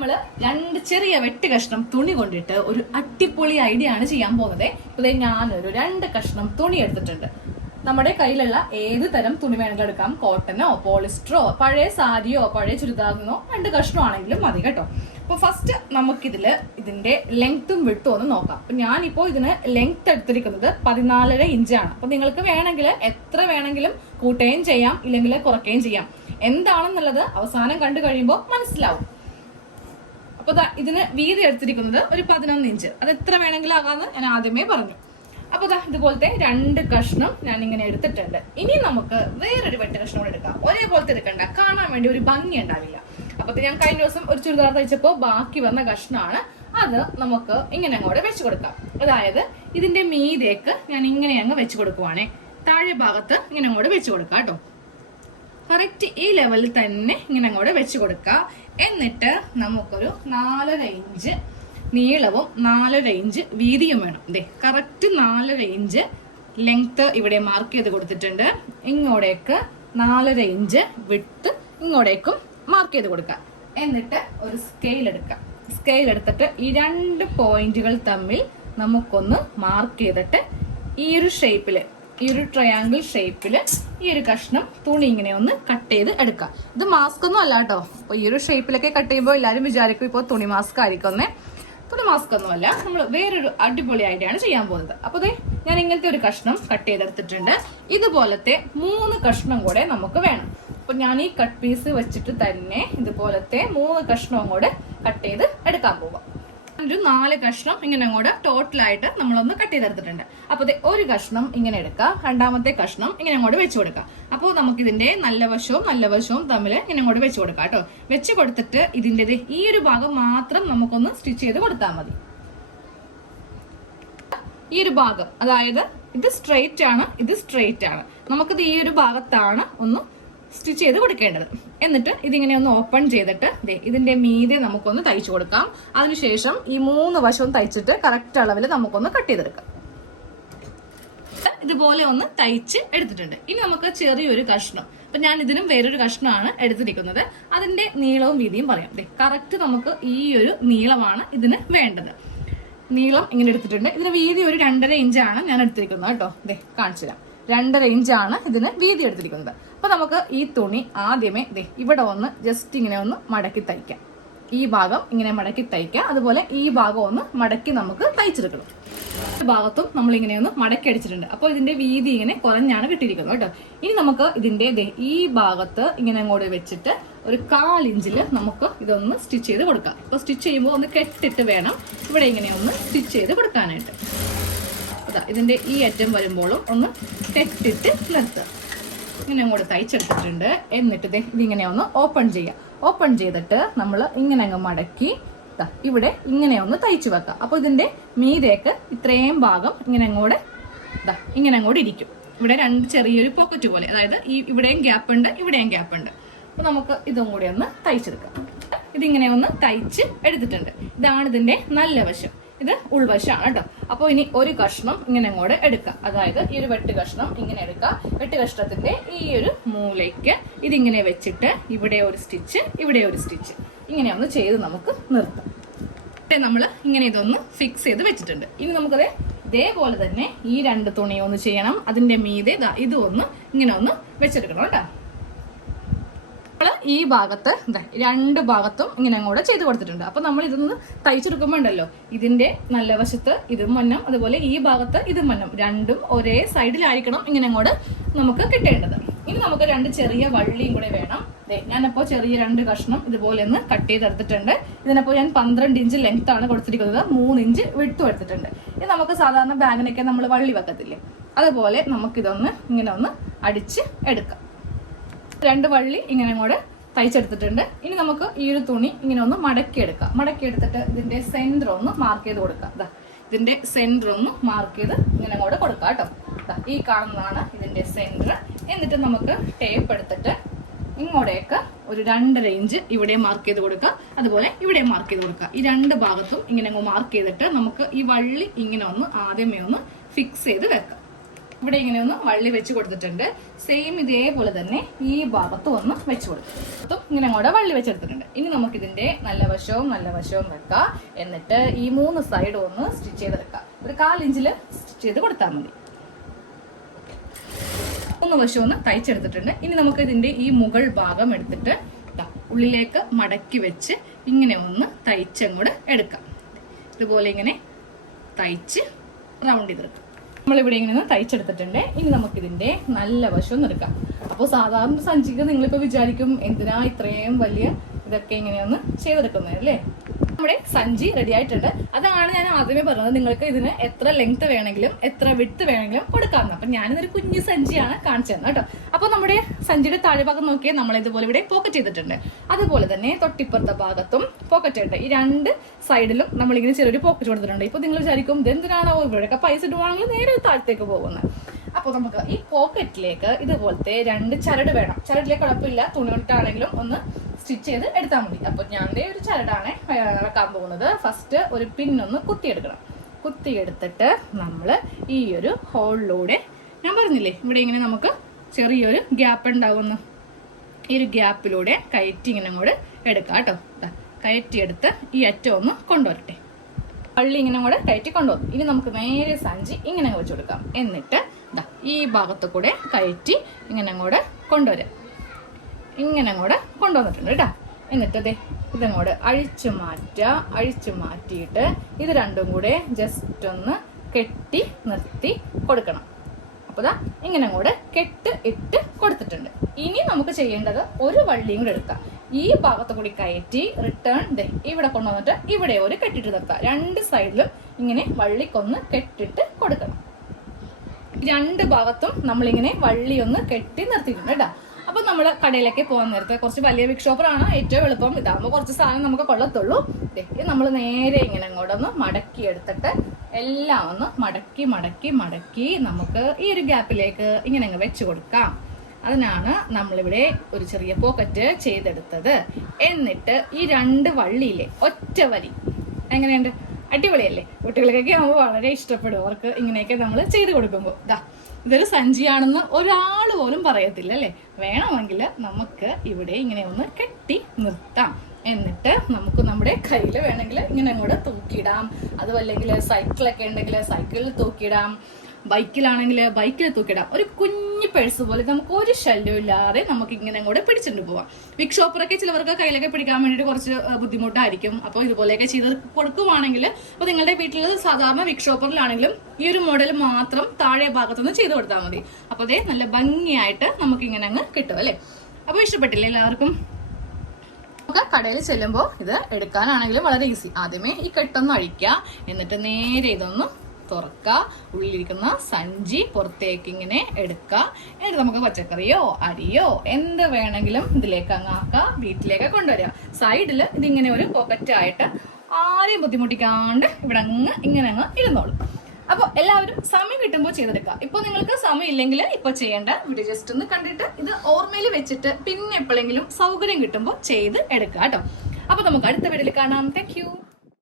നമ്മള് രണ്ട് ചെറിയ വെട്ട് കഷ്ണം തുണി കൊണ്ടിട്ട് ഒരു അടിപൊളി ഐഡിയ ആണ് ചെയ്യാൻ പോകുന്നത്. ഇപ്പൊ ഞാനൊരു 2 കഷ്ണം തുണി എടുത്തിട്ടുണ്ട്. നമ്മുടെ കയ്യിലുള്ള ഏത് തരം തുണി വേണമെങ്കിലും എടുക്കാം. കോട്ടനോ പോളിസ്റ്ററോ പഴയ സാരിയോ പഴയ ചുരിദാറിനോ 2 കഷ്ണം ആണെങ്കിലും മതി കേട്ടോ. അപ്പൊ ഫസ്റ്റ് നമുക്കിതില് ഇതിന്റെ ലെങ്ത്തും വിട്ടും ഒന്ന് നോക്കാം. അപ്പൊ ഞാനിപ്പോ ഇതിന് ലെങ്ത് എടുത്തിരിക്കുന്നത് 14.5 ഇഞ്ചാണ്. അപ്പൊ നിങ്ങൾക്ക് വേണമെങ്കിൽ എത്ര വേണമെങ്കിലും കൂട്ടുകയും ചെയ്യാം, ഇല്ലെങ്കിൽ കുറയ്ക്കുകയും ചെയ്യാം. എന്താണെന്നുള്ളത് അവസാനം കണ്ടു കഴിയുമ്പോൾ മനസ്സിലാവും. അപ്പൊ ഇതിന് വീതി എടുത്തിരിക്കുന്നത് ഒരു 11 ഇഞ്ച്. അത് എത്ര വേണമെങ്കിലും ആകാന്ന് ഞാൻ ആദ്യമേ പറഞ്ഞു. അപ്പൊ ഇതുപോലത്തെ 2 കഷ്ണം ഞാൻ ഇങ്ങനെ എടുത്തിട്ടുണ്ട്. ഇനി നമുക്ക് വേറൊരു വെട്ട് കഷ്ണം കൂടെ എടുക്കാം. ഒരേപോലത്തെ എടുക്കണ്ട, കാണാൻ വേണ്ടി ഒരു ഭംഗി ഉണ്ടാവില്ല. അപ്പൊ ഞാൻ കഴിഞ്ഞ ദിവസം ഒരു ചുരിദാർ തയ്ച്ചപ്പോ ബാക്കി വന്ന കഷ്ണമാണ്. അത് നമുക്ക് ഇങ്ങനെ അങ്ങോട്ട് വെച്ച് കൊടുക്കാം. അതായത് ഇതിന്റെ മീതേക്ക് ഞാൻ ഇങ്ങനെ അങ്ങ് വെച്ച് കൊടുക്കുവാണേ. താഴെ ഭാഗത്ത് ഇങ്ങനെ അങ്ങോട്ട് വെച്ച് കൊടുക്കാം കേട്ടോ. കറക്റ്റ് ഈ ലെവലിൽ തന്നെ ഇങ്ങനെ അങ്ങോട്ട് വെച്ച് കൊടുക്കുക. എന്നിട്ട് നമുക്കൊരു 4.5 ഇഞ്ച് നീളവും 4.5 ഇഞ്ച് വീതിയും വേണം. അതെ, കറക്റ്റ് 4.5 ഇഞ്ച് ലെങ്ത് ഇവിടെ മാർക്ക് ചെയ്ത് കൊടുത്തിട്ടുണ്ട്. ഇങ്ങോട്ടേക്ക് 4.5 ഇഞ്ച് വിട്ട് ഇങ്ങോട്ടേക്കും മാർക്ക് ചെയ്ത് കൊടുക്കുക. എന്നിട്ട് ഒരു സ്കെയിൽ എടുക്കാം. സ്കെയിൽ എടുത്തിട്ട് ഈ 2 പോയിന്റുകൾ തമ്മിൽ നമുക്കൊന്ന് മാർക്ക് ചെയ്തിട്ട് ഈ ഒരു ഷേപ്പില്, ഈ ഒരു ട്രയാങ്കിൾ ഷേപ്പില് ഈ ഒരു കഷ്ണം തുണി ഇങ്ങനെ ഒന്ന് കട്ട് ചെയ്ത് എടുക്കാം. ഇത് മാസ്ക് ഒന്നും അല്ല കേട്ടോ. അപ്പൊ ഈ ഒരു ഷേപ്പിലൊക്കെ കട്ട് ചെയ്യുമ്പോൾ എല്ലാവരും വിചാരിക്കും ഇപ്പോൾ തുണി മാസ്ക് ആയിരിക്കുന്നേ. തുണി മാസ്ക് ഒന്നും അല്ല, നമ്മൾ വേറൊരു അടിപൊളി ഐഡിയ ആണ് ചെയ്യാൻ പോകുന്നത്. അപ്പൊ ഞാൻ ഇങ്ങനത്തെ ഒരു കഷ്ണം കട്ട് ചെയ്തെടുത്തിട്ടുണ്ട്. ഇതുപോലത്തെ 3 കഷ്ണം കൂടെ നമുക്ക് വേണം. അപ്പൊ ഞാൻ ഈ കട്ട് പീസ് വെച്ചിട്ട് തന്നെ ഇതുപോലത്തെ 3 കഷ്ണവും കൂടെ കട്ട് ചെയ്ത് എടുക്കാൻ പോവാം. ഒരു 4 കഷ്ണം ഇങ്ങനെ അങ്ങോട്ട് ടോട്ടലായിട്ട് നമ്മളൊന്ന് കട്ട് ചെയ്തെടുത്തിട്ടുണ്ട്. അപ്പൊ ഒരു കഷ്ണം ഇങ്ങനെ എടുക്കാം, രണ്ടാമത്തെ കഷ്ണം ഇങ്ങനെ അങ്ങോട്ട് വെച്ച് കൊടുക്കാം. അപ്പോൾ നമുക്ക് ഇതിന്റെ നല്ല വശവും തമ്മിൽ ഇങ്ങനെ അങ്ങോട്ട് വെച്ച് കൊടുക്കാം കേട്ടോ. വെച്ച് കൊടുത്തിട്ട് ഇതിന്റെ ഈ ഒരു ഭാഗം മാത്രം നമുക്കൊന്ന് സ്റ്റിച്ച് ചെയ്ത് കൊടുത്താൽ മതി. ഈ ഒരു ഭാഗം, അതായത് ഇത് സ്ട്രെയിറ്റ് ആണ്, ഇത് സ്ട്രെയിറ്റ് ആണ്. നമുക്കിത് ഈ ഒരു ഭാഗത്താണ് ഒന്ന് സ്റ്റിച്ച് ചെയ്ത് കൊടുക്കേണ്ടത്. എന്നിട്ട് ഇതിങ്ങനെ ഒന്ന് ഓപ്പൺ ചെയ്തിട്ട് ഇതിന്റെ മീതെ നമുക്കൊന്ന് തയ്ച്ചു കൊടുക്കാം. അതിനുശേഷം ഈ 3 വശവും തയ്ച്ചിട്ട് കറക്റ്റ് അളവിൽ നമുക്കൊന്ന് കട്ട് ചെയ്തെടുക്കാം. ഇതുപോലെ ഒന്ന് തയ്ച്ച് എടുത്തിട്ടുണ്ട്. ഇനി നമുക്ക് ചെറിയൊരു കഷ്ണം, അപ്പൊ ഞാൻ ഇതിനും വേറൊരു കഷ്ണമാണ് എടുത്തിരിക്കുന്നത്. അതിന്റെ നീളവും വീതിയും പറയാം. കറക്റ്റ് നമുക്ക് ഈ ഒരു നീളമാണ് ഇതിന് വേണ്ടത്. നീളം ഇങ്ങനെ എടുത്തിട്ടുണ്ട്. ഇതിന് വീതി ഒരു 2.5 ഇഞ്ചാണ് ഞാൻ എടുത്തിരിക്കുന്നത് കേട്ടോ. കാണിച്ചു തരാം. 2.5 ഇഞ്ചാണ് ഇതിന് വീതി എടുത്തിരിക്കുന്നത്. അപ്പൊ നമുക്ക് ഈ തുണി ആദ്യമേ ഇവിടെ ഒന്ന് ജസ്റ്റ് ഇങ്ങനെ ഒന്ന് മടക്കി തയ്ക്കാം. ഈ ഭാഗം ഇങ്ങനെ മടക്കി തയ്ക്കാം. അതുപോലെ ഈ ഭാഗം ഒന്ന് മടക്കി നമുക്ക് തയ്ച്ചെടുക്കണം. ഈ ഭാഗത്തും നമ്മൾ ഇങ്ങനെ ഒന്ന് മടക്കി അടിച്ചിട്ടുണ്ട്. അപ്പോൾ ഇതിന്റെ വീതി ഇങ്ങനെ കുറഞ്ഞാണ് കിട്ടിയിരിക്കുന്നത് കേട്ടോ. ഇനി നമുക്ക് ഇതിന്റെ ഈ ഭാഗത്ത് ഇങ്ങനെ അങ്ങോട്ട് വെച്ചിട്ട് ഒരു 1/4 ഇഞ്ചില് നമുക്ക് ഇതൊന്ന് സ്റ്റിച്ച് ചെയ്ത് കൊടുക്കാം. അപ്പൊ സ്റ്റിച്ച് ചെയ്യുമ്പോൾ ഒന്ന് കെട്ടിട്ട് വേണം ഇവിടെ ഇങ്ങനെ ഒന്ന് സ്റ്റിച്ച് ചെയ്ത് കൊടുക്കാനായിട്ട്. ഇതിന്റെ ഈ അറ്റം വരുമ്പോഴും ഒന്ന് കെട്ടിട്ട് നിർത്തുക. ഇങ്ങനെ അങ്ങോട്ട് തയ്ച്ചെടുത്തിട്ടുണ്ട്. എന്നിട്ട് ഇതിങ്ങനെ ഒന്ന് ഓപ്പൺ ചെയ്യാം. ഓപ്പൺ ചെയ്തിട്ട് നമ്മൾ ഇങ്ങനെ അങ്ങ് മടക്കി ഇവിടെ ഇങ്ങനെ ഒന്ന് തയ്ച്ചു വെക്കാം. അപ്പൊ ഇതിന്റെ മീതേക്ക് ഇത്രയും ഭാഗം ഇങ്ങനെ അങ്ങോട്ട് ഇരിക്കും. ഇവിടെ 2 ചെറിയൊരു പോക്കറ്റ് പോലെ, അതായത് ഇവിടെയും ഗ്യാപ്പ് ഉണ്ട്, ഇവിടെയും ഗ്യാപ്പ് ഉണ്ട്. അപ്പൊ നമുക്ക് ഇതും കൂടി ഒന്ന് തയ്ച്ചെടുക്കാം. ഇതിങ്ങനെ ഒന്ന് തയ്ച്ച് എടുത്തിട്ടുണ്ട്. ഇതാണ് ഇതിന്റെ നല്ല വശം. ഇത് ഉൾവശമാണ് കേട്ടോ. അപ്പോൾ ഇനി ഒരു കഷ്ണം ഇങ്ങനെ അങ്ങോട്ട് എടുക്കാം. അതായത് ഈ ഒരു വെട്ട് കഷ്ണം ഇങ്ങനെ എടുക്കാം. വെട്ട് കഷ്ണത്തിന്റെ ഈ ഒരു മൂലയ്ക്ക് ഇതിങ്ങനെ വെച്ചിട്ട് ഇവിടെ ഒരു സ്റ്റിച്ച്, ഇവിടെ ഒരു സ്റ്റിച്ച്, ഇങ്ങനെ ഒന്ന് ചെയ്ത് നമുക്ക് നിർത്താം. നമ്മൾ ഇങ്ങനെ ഇതൊന്ന് ഫിക്സ് ചെയ്ത് വെച്ചിട്ടുണ്ട്. ഇനി നമുക്കത് ഇതേപോലെ തന്നെ ഈ 2 തുണിയും ഒന്ന് ചെയ്യണം. അതിന്റെ മീതെ ഇതും ഒന്ന് ഇങ്ങനെ ഒന്ന് വെച്ചെടുക്കണം കേട്ടോ. ഈ ഭാഗത്ത് 2 ഭാഗത്തും ഇങ്ങനെ അങ്ങോട്ട് ചെയ്ത് കൊടുത്തിട്ടുണ്ട്. അപ്പൊ നമ്മൾ ഇതൊന്ന് തയ്ച്ചെടുക്കുമ്പോ ഉണ്ടല്ലോ, ഇതിന്റെ നല്ല വശത്ത് ഇതും മന്നം, അതുപോലെ ഈ ഭാഗത്ത് ഇതും മന്നം, രണ്ടും ഒരേ സൈഡിലായിരിക്കണം ഇങ്ങനെ അങ്ങോട്ട് നമുക്ക് കിട്ടേണ്ടത്. ഇനി നമുക്ക് 2 ചെറിയ വള്ളിയും കൂടെ വേണം. ഞാനപ്പോ ചെറിയ 2 കഷ്ണം ഇതുപോലെ ഒന്ന് കട്ട് ചെയ്തെടുത്തിട്ടുണ്ട്. ഇതിനപ്പോ ഞാൻ 12 ഇഞ്ച് ലെങ്ത് ആണ് കൊടുത്തിരിക്കുന്നത്. 3 ഇഞ്ച് വിട്ടും എടുത്തിട്ടുണ്ട്. ഇത് നമുക്ക് സാധാരണ ബാഗിനൊക്കെ നമ്മൾ വള്ളി വെക്കത്തില്ലേ, അതുപോലെ നമുക്കിതൊന്ന് ഇങ്ങനെ ഒന്ന് അടിച്ച് എടുക്കാം. 2 വള്ളി ഇങ്ങനെ കൂടെ തയ്ച്ചെടുത്തിട്ടുണ്ട്. ഇനി നമുക്ക് ഈ ഒരു തുണി ഇങ്ങനെ ഒന്ന് മടക്കി എടുക്കാം. മടക്കി എടുത്തിട്ട് ഇതിന്റെ സെന്റർ ഒന്ന് മാർക്ക് ചെയ്ത് കൊടുക്കാം. ഇതിന്റെ സെന്റർ ഒന്ന് മാർക്ക് ചെയ്ത് ഇങ്ങനെ കൂടെ കൊടുക്കാം കേട്ടോ. ഈ കാണുന്നതാണ് ഇതിന്റെ സെന്റർ. എന്നിട്ട് നമുക്ക് ടേപ്പ് എടുത്തിട്ട് ഇങ്ങോട്ടേക്ക് ഒരു 2.5 ഇഞ്ച് ഇവിടെ മാർക്ക് ചെയ്ത് കൊടുക്കുക, അതുപോലെ ഇവിടെ മാർക്ക് ചെയ്ത് കൊടുക്കുക. ഈ 2 ഭാഗത്തും ഇങ്ങനെ മാർക്ക് ചെയ്തിട്ട് നമുക്ക് ഈ വള്ളി ഇങ്ങനെ ഒന്ന് ആദ്യമേ ഒന്ന് ഫിക്സ് ചെയ്ത് വെക്കാം. ഇവിടെ ഇങ്ങനെ ഒന്ന് വള്ളി വെച്ച് കൊടുത്തിട്ടുണ്ട്. സെയിം ഇതേപോലെ തന്നെ ഈ ഭാഗത്തും ഒന്ന് വെച്ച് കൊടുത്തു. ഇങ്ങനെ അങ്ങോട്ട് വള്ളി വെച്ചെടുത്തിട്ടുണ്ട്. ഇനി നമുക്ക് ഇതിന്റെ നല്ല വശവും വെക്കാം. എന്നിട്ട് ഈ 3 സൈഡും ഒന്ന് സ്റ്റിച്ച് ചെയ്തെടുക്കാം. ഒരു 1/4 ഇഞ്ചില് സ്റ്റിച്ച് ചെയ്ത് കൊടുത്താൽ മതി. 3 വശവും ഒന്ന് തയ്ച്ചെടുത്തിട്ടുണ്ട്. ഇനി നമുക്ക് ഇതിന്റെ ഈ മുകൾ ഭാഗം എടുത്തിട്ട് ഉള്ളിലേക്ക് മടക്കി വെച്ച് ഇങ്ങനെ ഒന്ന് തയ്ച്ചങ്ങോട്ട് എടുക്കാം. ഇതുപോലെ ഇങ്ങനെ തയ്ച്ച് റൗണ്ട് ചെയ്തെടുക്കാം. നമ്മളിവിടെ ഇങ്ങനെ ഒന്ന് തയ്ച്ചെടുത്തിട്ടുണ്ട്. ഇനി നമുക്കിതിന്റെ നല്ല വശം ഒന്ന് എടുക്കാം. അപ്പോൾ സാധാരണ സഞ്ചിക്ക് നിങ്ങളിപ്പോൾ വിചാരിക്കും എന്തിനാ ഇത്രയും വലിയ ഇതൊക്കെ ഇങ്ങനെയൊന്ന് ചെയ്തെടുക്കുന്നത് അല്ലേ? നമ്മുടെ സഞ്ചി റെഡി ആയിട്ടുണ്ട്. അതാണ് ഞാൻ ആദ്യമേ പറഞ്ഞത്, നിങ്ങൾക്ക് ഇതിന് എത്ര ലെങ്ത് വേണമെങ്കിലും എത്ര വിഡ്ത്ത് വേണമെങ്കിലും കൊടുക്കാമെന്ന്. അപ്പൊ ഞാനിതൊരു കുഞ്ഞു സഞ്ചിയാണ് കാണിച്ചു തന്നത് കേട്ടോ. അപ്പൊ നമ്മുടെ സഞ്ചിയുടെ താഴ്ഭാഗം നോക്കിയാൽ നമ്മൾ ഇതുപോലെ ഇവിടെ പോക്കറ്റ് ചെയ്തിട്ടുണ്ട്. അതുപോലെ തന്നെ തൊട്ടിപ്പുറത്തെ ഭാഗത്തും പോക്കറ്റ് ഉണ്ട്. ഈ 2 സൈഡിലും നമ്മളിങ്ങനെ ചെറിയൊരു പോക്കറ്റ് കൊടുത്തിട്ടുണ്ട്. ഇപ്പൊ നിങ്ങൾ വിചാരിക്കും ഇതെന്തിനാണോ ഇവിടെയൊക്കെ പൈസ ഇടുവാണെങ്കിൽ നേരെ താഴത്തേക്ക് പോകുന്നത്. അപ്പോൾ നമുക്ക് ഈ പോക്കറ്റിലേക്ക് ഇതുപോലത്തെ 2 ചരട് വേണം. ചരടിലേക്ക് കുഴപ്പമില്ല, തുണി കൊണ്ടാണെങ്കിലും ഒന്ന് സ്റ്റിച്ച് ചെയ്ത് എടുത്താൽ മതി. അപ്പൊ ഞാൻ ഒരു ചരടാണ് വെക്കാൻ പോകുന്നത്. ഫസ്റ്റ് ഒരു പിന്നൊന്ന് കുത്തിയെടുക്കണം. കുത്തിയെടുത്തിട്ട് നമ്മൾ ഈ ഒരു ഹോളിലൂടെ, ഞാൻ പറഞ്ഞില്ലേ ഇവിടെ ഇങ്ങനെ നമുക്ക് ചെറിയൊരു ഗ്യാപ്പ് ഉണ്ടാകുന്നു, ഈ ഒരു ഗ്യാപ്പിലൂടെ കയറ്റി ഇങ്ങനെ കൂടെ എടുക്കാം കേട്ടോ. കയറ്റിയെടുത്ത് ഈ അറ്റം ഒന്ന് കൊണ്ടുവരട്ടെ. പള്ളി ഇങ്ങനെ കൂടെ കയറ്റി കൊണ്ടുവന്നു. ഇനി നമുക്ക് നേരെ സഞ്ചി ഇങ്ങനെ വെച്ച് കൊടുക്കാം. എന്നിട്ട് ഈ ഭാഗത്ത് കൂടെ കയറ്റി ഇങ്ങനെ കൂടെ കൊണ്ടുവരാം. ഇങ്ങനെ കൂടെ കൊണ്ടുവന്നിട്ടുണ്ട് കേട്ടോ. എന്നിട്ട് ഇതങ്ങോട്ട് അഴിച്ചു മാറ്റിയിട്ട് ഇത് രണ്ടും കൂടെ ജസ്റ്റ് ഒന്ന് കെട്ടി നിർത്തി കൊടുക്കണം. അപ്പോൾ ഇങ്ങനെ കൂടെ ഇട്ട് കൊടുത്തിട്ടുണ്ട്. ഇനി നമുക്ക് ചെയ്യേണ്ടത് ഒരു വള്ളിയും കൂടെ എടുക്കാം. ഈ ഭാഗത്ത് കൂടി കയറ്റി റിട്ടേൺ ഇവിടെ കൊണ്ടുവന്നിട്ട് ഇവിടെ ഒരു കെട്ടിട്ട് നിർത്താം. 2 സൈഡിലും ഇങ്ങനെ വള്ളിക്കൊന്ന് കെട്ടിട്ട് കൊടുക്കണം. 2 ഭാഗത്തും നമ്മളിങ്ങനെ വള്ളി ഒന്ന് കെട്ടി നിർത്തിയിട്ടുണ്ട് കേട്ടോ. അപ്പൊ നമ്മൾ കടയിലേക്ക് പോകാൻ നേരത്തെ കുറച്ച് വലിയ ബിഗ് ഷോപ്പറാണ് ഏറ്റവും എളുപ്പം. ഇതാകുമ്പോൾ കുറച്ച് സാധനം നമുക്ക് കൊള്ളത്തുള്ളൂ. ഇത് നമ്മൾ നേരെ ഇങ്ങനെ അങ്ങോട്ടൊന്ന് മടക്കി എടുത്തിട്ട് എല്ലാം ഒന്ന് മടക്കി നമുക്ക് ഈ ഒരു ഗ്യാപ്പിലേക്ക് ഇങ്ങനെ അങ്ങ് വെച്ച് കൊടുക്കാം. അതിനാണ് നമ്മളിവിടെ ഒരു ചെറിയ പോക്കറ്റ് ചെയ്തെടുത്തത്. എന്നിട്ട് ഈ 2 വള്ളിയിലെ ഒറ്റ വരി എങ്ങനെയുണ്ട്? അടിപൊളിയല്ലേ? കുട്ടികൾക്കൊക്കെ നമ്മൾ വളരെ ഇഷ്ടപ്പെടും. അവർക്ക് ഇങ്ങനെയൊക്കെ നമ്മൾ ചെയ്ത് കൊടുക്കുമ്പോൾ ഇതൊരു സഞ്ചിയാണെന്ന് ഒരാൾ പോലും പറയത്തില്ല അല്ലേ? വേണമെങ്കിൽ നമുക്ക് ഇവിടെ ഇങ്ങനെ ഒന്ന് കെട്ടി നിർത്താം. എന്നിട്ട് നമുക്ക് നമ്മുടെ കയ്യിൽ വേണമെങ്കിൽ ഇങ്ങനെ അങ്ങോട്ട് തൂക്കിയിടാം. അതുമല്ലെങ്കിൽ സൈക്കിളൊക്കെ ഉണ്ടെങ്കിൽ സൈക്കിളിൽ തൂക്കിയിടാം, ബൈക്കിലാണെങ്കിൽ ബൈക്കിൽ തൂക്കിയിടാം. ഒരു കുഞ്ഞു പേഴ്സ് പോലെ നമുക്ക് ഒരു ശല്യം ഇല്ലാതെ നമുക്ക് ഇങ്ങനെ അങ്ങോട്ട് പിടിച്ചിട്ട് പോവാം. ബിഗ് ഷോപ്പറൊക്കെ ചിലവർക്ക് കയ്യിലൊക്കെ പിടിക്കാൻ വേണ്ടിയിട്ട് കുറച്ച് ബുദ്ധിമുട്ടായിരിക്കും. അപ്പോൾ ഇതുപോലെയൊക്കെ ചെയ്ത് കൊടുക്കുവാണെങ്കിൽ, അപ്പോൾ നിങ്ങളുടെ വീട്ടിൽ സാധാരണ ബിഗ് ഷോപ്പറിലാണെങ്കിലും ഈ ഒരു മോഡൽ മാത്രം താഴെ ഭാഗത്തുനിന്ന് ചെയ്ത് കൊടുത്താൽ മതി. അപ്പോൾ നല്ല ഭംഗിയായിട്ട് നമുക്ക് ഇങ്ങനെ അങ്ങ് കിട്ടും അല്ലേ? അപ്പോൾ ഇഷ്ടപ്പെട്ടില്ലേ എല്ലാവർക്കും? നമുക്ക് കടയിൽ ചെല്ലുമ്പോൾ ഇത് എടുക്കാനാണെങ്കിലും വളരെ ഈസി. ആദ്യമേ ഈ കെട്ടൊന്ന് അഴിക്കുക, എന്നിട്ട് നേരെ ഇതൊന്ന് തുറക്കുക, ഉള്ളിലിരിക്കുന്ന സഞ്ചി പുറത്തേക്ക് ഇങ്ങനെ എടുക്കുക. എന്നിട്ട് നമുക്ക് പച്ചക്കറിയോ അരിയോ എന്ത് വേണമെങ്കിലും ഇതിലേക്ക് അങ്ങ് ആക്കാം, വീട്ടിലേക്ക് കൊണ്ടുവരിക. സൈഡിൽ ഇതിങ്ങനെ ഒരു പോക്കറ്റ് ആയിട്ട് ആരെയും ബുദ്ധിമുട്ടിക്കാണ്ട് ഇവിടെ ഇങ്ങനെ അങ്ങ് ഇരുന്നോളും. അപ്പോൾ എല്ലാവരും സമയം കിട്ടുമ്പോൾ ചെയ്തെടുക്കുക. ഇപ്പൊ നിങ്ങൾക്ക് സമയം ഇല്ലെങ്കിൽ ഇപ്പൊ ചെയ്യേണ്ട, വീഡിയോ ജസ്റ്റ് ഒന്ന് കണ്ടിട്ട് ഇത് ഓർമ്മയിൽ വെച്ചിട്ട് പിന്നെ എപ്പോഴെങ്കിലും സൗകര്യം കിട്ടുമ്പോൾ ചെയ്ത് എടുക്കുക കേട്ടോ. അപ്പൊ നമുക്ക് അടുത്ത വീഡിയോയിൽ കാണാം. Thank you.